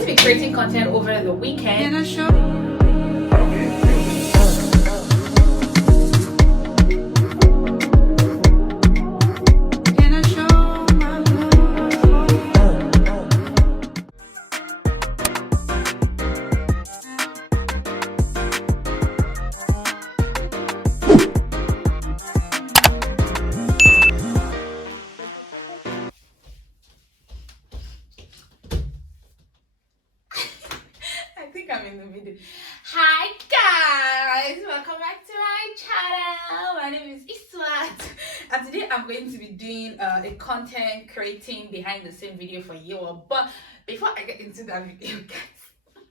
going to be creating content over the weekend. I'm in the video. Hi guys, welcome back to my channel. My name is 𝐀𝐝𝐸, and today I'm going to be doing a content creating behind the scene video for you all. But before I get into that video, guys,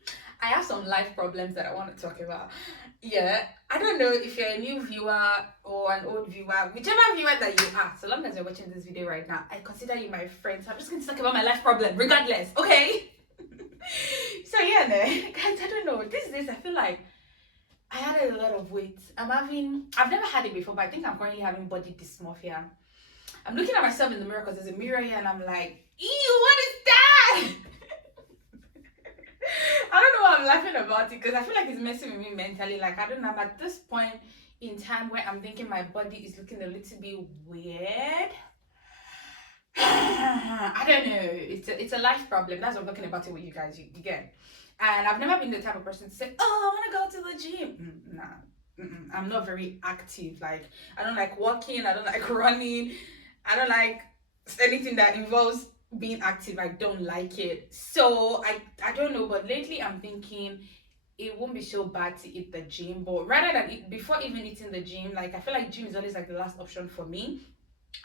I have some life problems that I want to talk about. Yeah, I don't know if you're a new viewer or an old viewer, whichever viewer that you are, so long as you're watching this video right now, I consider you my friend. So I'm just going to talk about my life problem regardless, okay? So yeah, guys, I don't know, these days I feel like I added a lot of weight. I've never had it before, but I think I'm currently having body dysmorphia. I'm looking at myself in the mirror because there's a mirror here and I'm like, ew, what is that? I don't know why I'm laughing about it because I feel like it's messing with me mentally. Like, I don't know, I'm at this point in time where I'm thinking my body is looking a little bit weird. I don't know, it's a life problem. That's what I'm talking about it with you guys, you get. And I've never been the type of person to say, oh, I want to go to the gym. Nah, I'm not very active. Like, I don't like walking, I don't like running, I don't like anything that involves being active. I don't like it. So I don't know, but lately I'm thinking it won't be so bad to eat the gym, but rather than before even eating the gym, like, I feel like gym is always like the last option for me.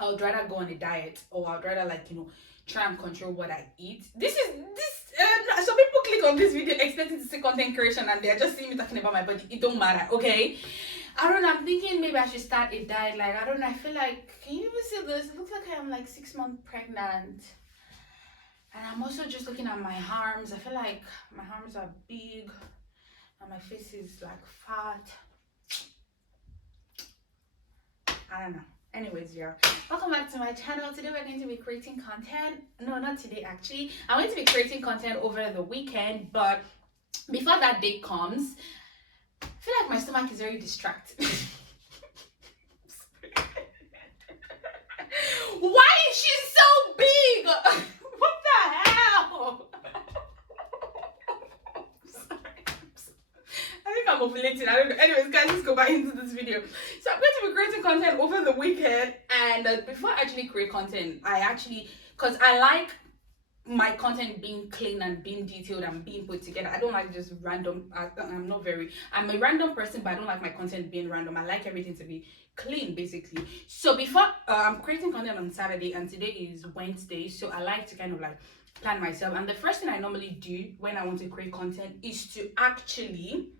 I would rather go on a diet, or I'd rather, like, you know, try and control what I eat. Some people click on this video expecting to see content creation and they're just seeing me talking about my body. It don't matter, okay? I don't know, I'm thinking maybe I should start a diet. Like, I don't know, I feel like, can you even see this? It looks like I'm like 6 months pregnant. And I'm also just looking at my arms. I feel like my arms are big and my face is like fat. I don't know. Anyways, yeah, welcome back to my channel. Today we're going to be creating content. No, not today actually. I'm going to be creating content over the weekend, but before that day comes, I feel like my stomach is very distracted. Why is she so big? What the hell? I think I'm ovulating. I don't know. Anyways, guys, let's go back into this video. So I'm going to be creating content over the weekend, and before I actually create content, because I like my content being clean and being detailed and being put together. I don't like just random. I'm a random person, but I don't like my content being random. I like everything to be clean, basically. So before I'm creating content on Saturday, and today is Wednesday, so I like to kind of like plan myself. And the first thing I normally do when I want to create content is to actually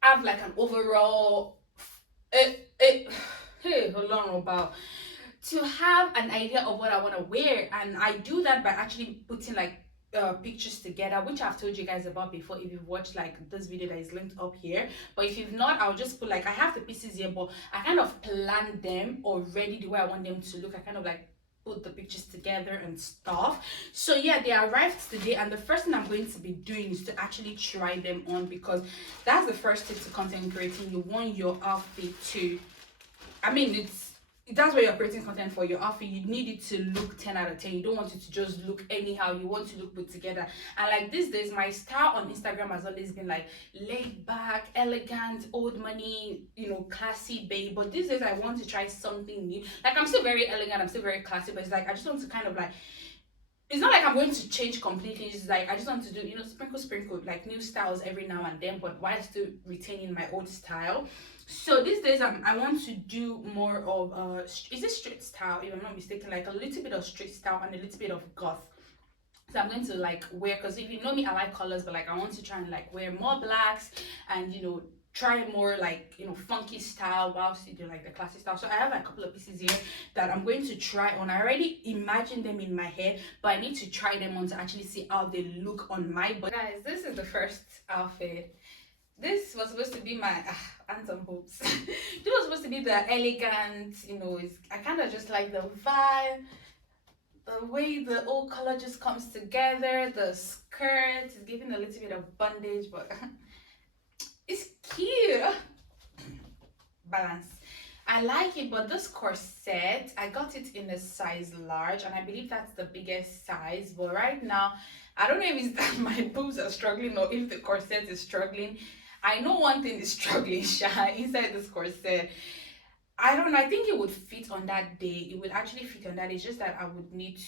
have like an overall to have an idea of what I want to wear. And I do that by actually putting like pictures together, which I've told you guys about before if you've watched like this video that is linked up here. But if you've not, I'll just put like, I have the pieces here, but I kind of plan them already the way I want them to look. I kind of like put the pictures together and stuff. So yeah, they arrived today, and the first thing I'm going to be doing is to actually try them on, because that's the first tip to content creating. You want your outfit to, that's where you're creating content for. Your outfit, you need it to look 10 out of 10. You don't want it to just look anyhow. You want to look put together. And like these days, my style on Instagram has always been like laid back, elegant, old money, you know, classy babe. But these days I want to try something new. Like, I'm still very elegant, I'm still very classy, but it's like I just want to kind of like, it's not like I'm going to change completely. It's like I just want to do, you know, sprinkle like new styles every now and then, but while still retaining my old style. So these days I want to do more of is it street style, if I'm not mistaken, like a little bit of street style and a little bit of goth. So I'm going to like wear, because if you know me, I like colors, but like I want to try and like wear more blacks and, you know, try more like, you know, funky style whilst you do like the classic style. So I have a couple of pieces here that I'm going to try on. I already imagined them in my head, but I need to try them on to actually see how they look on my body. Guys, this is the first outfit. This was supposed to be my Anton boobs. This was supposed to be the elegant, you know, I kind of just like the vibe. the way the whole color just comes together. The skirt is giving a little bit of bondage, but it's cute. Balance. I like it, but this corset, I got it in a size large, and I believe that's the biggest size. But right now, I don't know if it's that my boobs are struggling or if the corset is struggling. I know one thing is struggling, inside this corset. I don't know. I think it would fit on that day. It would actually fit on that day. It's just that I would need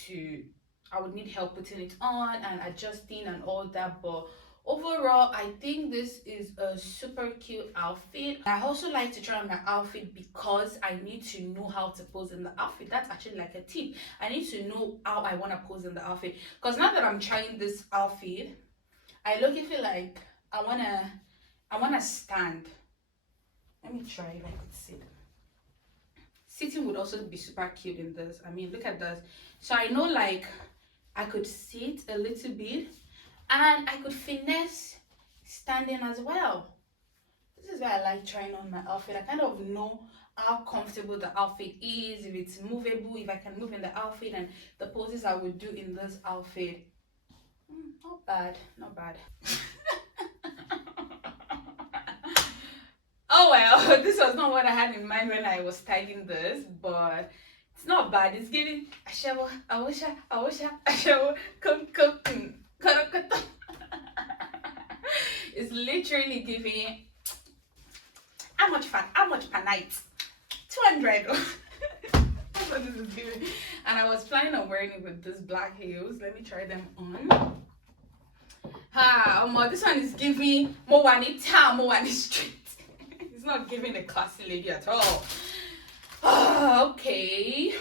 help putting it on and adjusting and all that. But overall, I think this is a super cute outfit. I also like to try on my outfit because I need to know how to pose in the outfit. That's actually like a tip. I need to know how I want to pose in the outfit, because now that I'm trying this outfit, I look and feel like I wanna stand. Let me try if I could sit. Sitting would also be super cute in this. I mean, look at this. So I know like I could sit a little bit and I could finesse standing as well. This is why I like trying on my outfit. I kind of know how comfortable the outfit is, if it's movable, if I can move in the outfit, and the poses I would do in this outfit. Not bad, not bad. Oh well, this was not what I had in mind when I was styling this, but it's not bad. It's giving a shower, a shower, come. It's literally giving how much per night? 200. That's what this is giving. And I was planning on wearing it with these black heels. Let me try them on. This one is giving more one town, more one street. It's not giving a classy lady at all. Okay,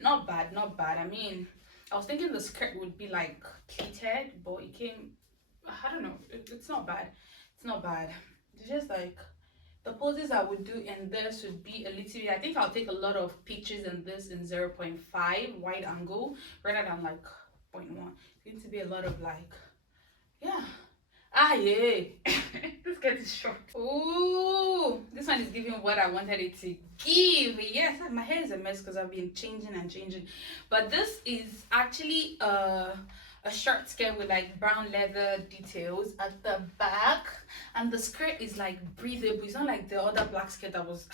not bad, not bad. I mean, I was thinking the skirt would be like pleated, but it came, I don't know, it's not bad. It's not bad. It's just like the poses I would do in this would be a little bit, I think I'll take a lot of pictures in this in 0.5 wide angle rather than like 0.1. It's going to be a lot of like, yeah. Yeah. This skirt is short. Ooh, this one is giving what I wanted it to give. Yes, my hair is a mess because I've been changing and changing. But this is actually a short skirt with like brown leather details at the back, and the skirt is like breathable. It's not like the other black skirt that was.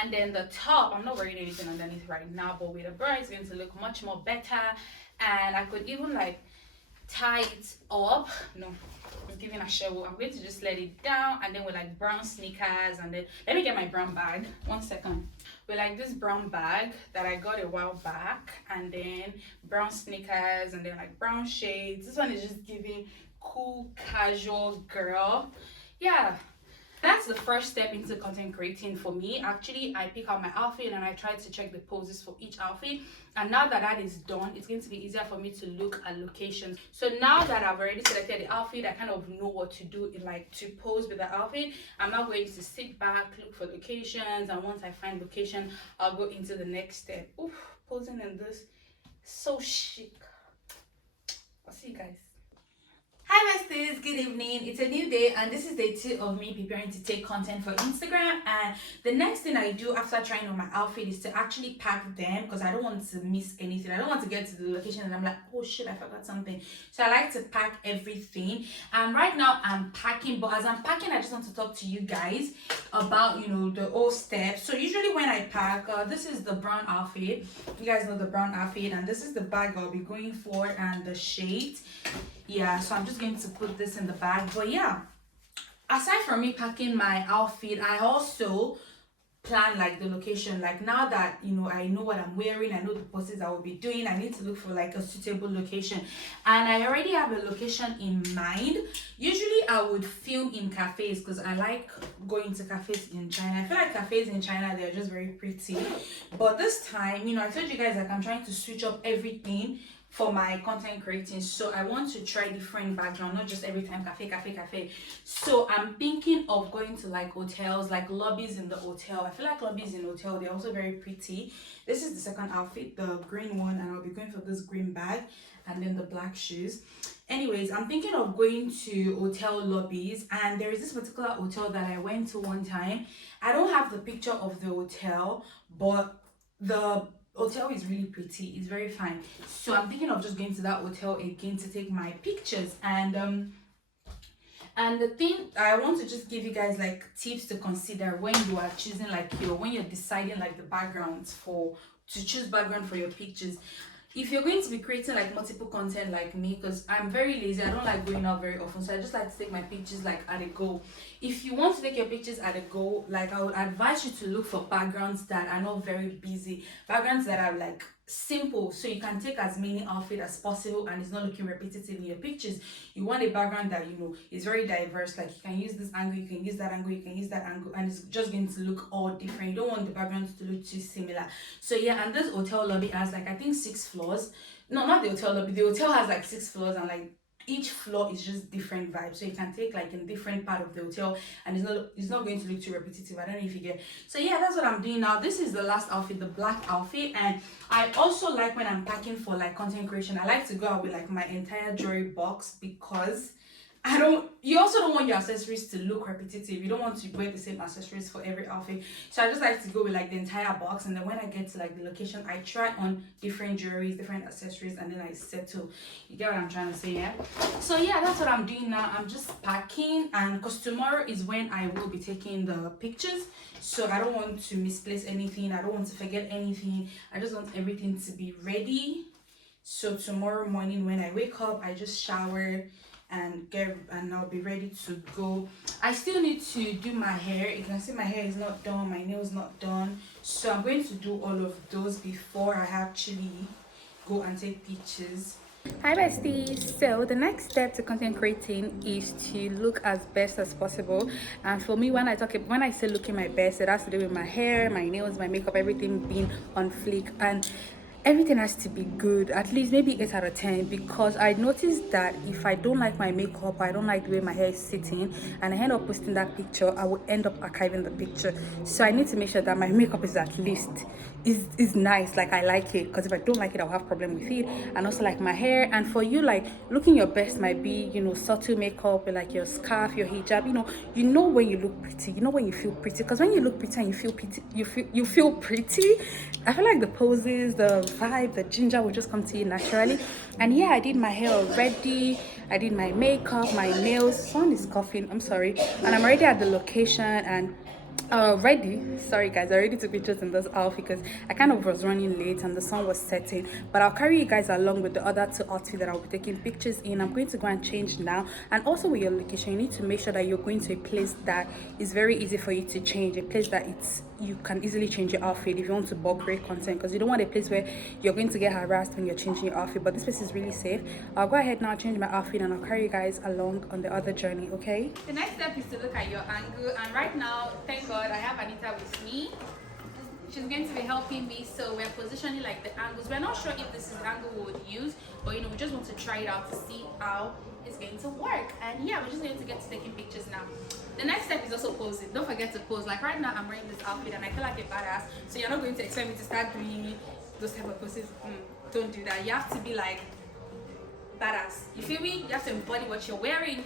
And then the top, I'm not wearing anything underneath right now, but with a bra it's going to look much more better. And I could even like tie it up. No, it's giving a show. I'm going to just let it down, and then with like brown sneakers, and then let me get my brown bag. 1 second. With like this brown bag that I got a while back, and then brown sneakers, and then like brown shades. This one is just giving cool casual girl. Yeah, that's the first step into content creating for me. Actually, I pick out my outfit and I try to check the poses for each outfit. And now that that is done, it's going to be easier for me to look at locations. So now that I've already selected the outfit, I kind of know what to do in like to pose with the outfit. I'm now going to sit back, look for locations, and once I find location, I'll go into the next step. Oof, posing in this, so chic. I'll see you guys. Hi besties, good evening. It's a new day and this is day 2 of me preparing to take content for Instagram. And the next thing I do after trying on my outfit is to actually pack them, because I don't want to miss anything. I don't want to get to the location and I'm like, oh shit, I forgot something. So I like to pack everything. And right now I'm packing, but as I'm packing, I just want to talk to you guys about, you know, the whole steps. So usually when I pack, this is the brown outfit. You guys know the brown outfit, and this is the bag I'll be going for and the shade. Yeah, so I'm just going to put this in the bag. But yeah, aside from me packing my outfit, I also plan like the location. Like now that, you know, I know what I'm wearing, I know the poses I will be doing, I need to look for like a suitable location. And I already have a location in mind. Usually I would film in cafes because I like going to cafes in China. I feel like cafes in China, they're just very pretty. But this time, you know, I told you guys like I'm trying to switch up everything for my content creating, so I want to try different background, not just every time cafe. So I'm thinking of going to like hotels, like lobbies in the hotel. I feel like lobbies in hotel, they're also very pretty. This is the second outfit, the green one, and I'll be going for this green bag and then the black shoes. Anyways, I'm thinking of going to hotel lobbies, and there is this particular hotel that I went to one time. I don't have the picture of the hotel, but the hotel is really pretty. It's very fine. So I'm thinking of just going to that hotel again to take my pictures. And the thing I want to just give you guys like tips to consider when you are choosing like when you're deciding like the backgrounds to choose background for your pictures. If you're going to be creating like multiple content like me, because I'm very lazy, I don't like going out very often, so I just like to take my pictures like at a go. If you want to take your pictures at a go, like I would advise you to look for backgrounds that are not very busy, backgrounds that are like simple, so you can take as many outfits as possible and it's not looking repetitive in your pictures. You want a background that is very diverse, like you can use this angle, you can use that angle, you can use that angle, and it's just going to look all different. You don't want the backgrounds to look too similar. So yeah, and this hotel lobby has like I think 6 floors. No, not the hotel lobby, the hotel has like 6 floors, and like each floor is just different vibes, so you can take like in different part of the hotel and it's not going to look too repetitive. I don't know if you get. So yeah, that's what I'm doing now. This is the last outfit, the black outfit. And I also like when I'm packing for like content creation, I like to go out with like my entire jewelry box, because you also don't want your accessories to look repetitive. You don't want to wear the same accessories for every outfit. So I just like to go with like the entire box, and then when I get to like the location, I try on different jewelries, different accessories, and then I settle. You get what I'm trying to say? Yeah. So yeah, that's what I'm doing now. I'm just packing, and because tomorrow is when I will be taking the pictures, so I don't want to misplace anything, I don't want to forget anything. I just want everything to be ready, so tomorrow morning when I wake up, I just shower and I'll be ready to go. I still need to do my hair. You can see my hair is not done, my nails not done, so I'm going to do all of those before I actually go and take pictures. Hi besties. So the next step to content creating is to look as best as possible. And for me, when I say looking my best, it has to do with my hair, my nails, my makeup, everything being on fleek, and everything has to be good, at least maybe 8 out of 10, because I noticed that if I don't like my makeup, I don't like the way my hair is sitting, and I end up posting that picture, I will end up archiving the picture. So I need to make sure that my makeup is at least is nice, like I like it, because if I don't like it, I'll have problem with it. And also like my hair. And for you, like looking your best might be subtle makeup, like your scarf, your hijab. You know when you look pretty, you know when you feel pretty, because when you look pretty and you feel pretty, you feel pretty. I feel like the poses, the vibe, the ginger will just come to you naturally. And yeah, I did my hair already, I did my makeup, my nails. Someone is coughing, I'm sorry. And I'm already at the location, and sorry guys, I already took pictures in this outfit because I kind of was running late and the sun was setting. But I'll carry you guys along with the other 2 outfits that I'll be taking pictures in. I'm going to go and change now. And also with your location, you need to make sure that you're going to a place that is very easy for you to change, a place that you can easily change your outfit if you want to bulk create content, because you don't want a place where you're going to get harassed when you're changing your outfit. But this place is really safe. I'll go ahead now, change my outfit, and I'll carry you guys along on the other journey. Okay, the next step is to look at your angle, and right now, thank God, I have Anita with me. She's going to be helping me. So we're positioning like the angles. We're not sure if this is the angle we would use, but we just want to try it out to see how it's going to work. And yeah, we're just going to get to taking pictures now. The next step is also posing. Don't forget to pose. Like right now, I'm wearing this outfit and I feel like a badass. So you're not going to expect me to start doing those type of poses. Don't do that. You have to be like badass. You feel me? You have to embody what you're wearing.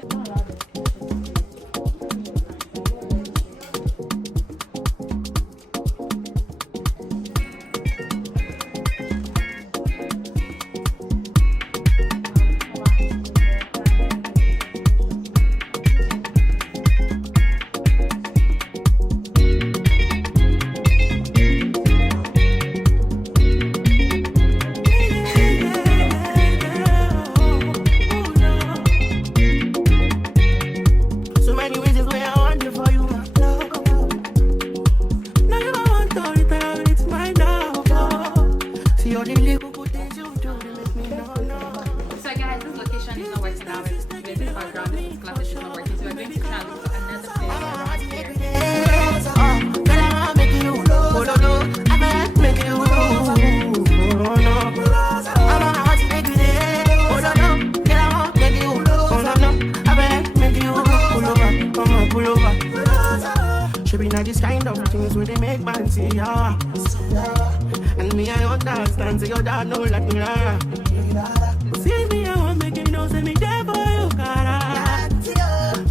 This kind of things where they make man see ya. And me, I understand, so your dad know like me. See me, I want make you know, say me there for you, cara.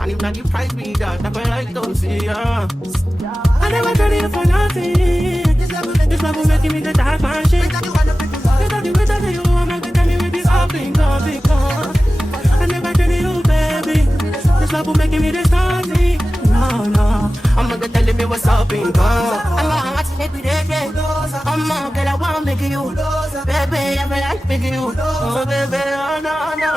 And if not, you price me that, I feel like don't see ya. I never tried it for nothing. This love will make me the dark man shit. give me the starting. No, I'm gonna tell me what's up in God. I'm gonna make me dead. I'm gonna get I wanna make you. Baby, I feel like making you. Oh, baby, oh, no.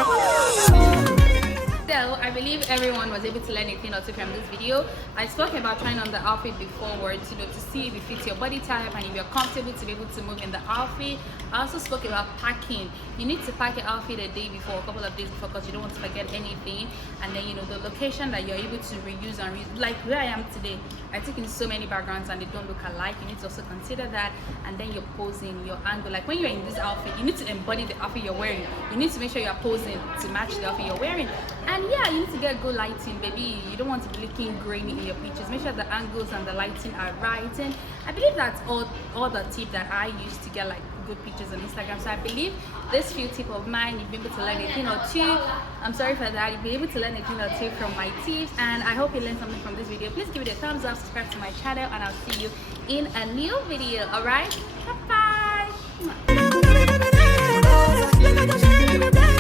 So I believe everyone was able to learn a thing or two from this video. I spoke about trying on the outfit beforewards, to see if it fits your body type and if you're comfortable to be able to move in the outfit. I also spoke about packing. You need to pack your outfit a day before, a couple of days before, because you don't want to forget anything. And then the location that you're able to reuse and reuse. Like where I am today, I took in so many backgrounds and they don't look alike. You need to also consider that. And then you're posing, your angle. Like when you're in this outfit, you need to embody the outfit you're wearing. You need to make sure you're posing to match the outfit you're wearing. And yeah, you need to get good lighting, baby. You don't want to be looking grainy in your pictures. Make sure the angles and the lighting are right. And I believe that's all the tips that I use to get like good pictures on Instagram. So I believe this few tips of mine, you've been able to learn a thing or two. I'm sorry for that. You've been able to learn a thing or two from my tips, and I hope you learned something from this video. Please give it a thumbs up, subscribe to my channel, and I'll see you in a new video. All right, bye bye.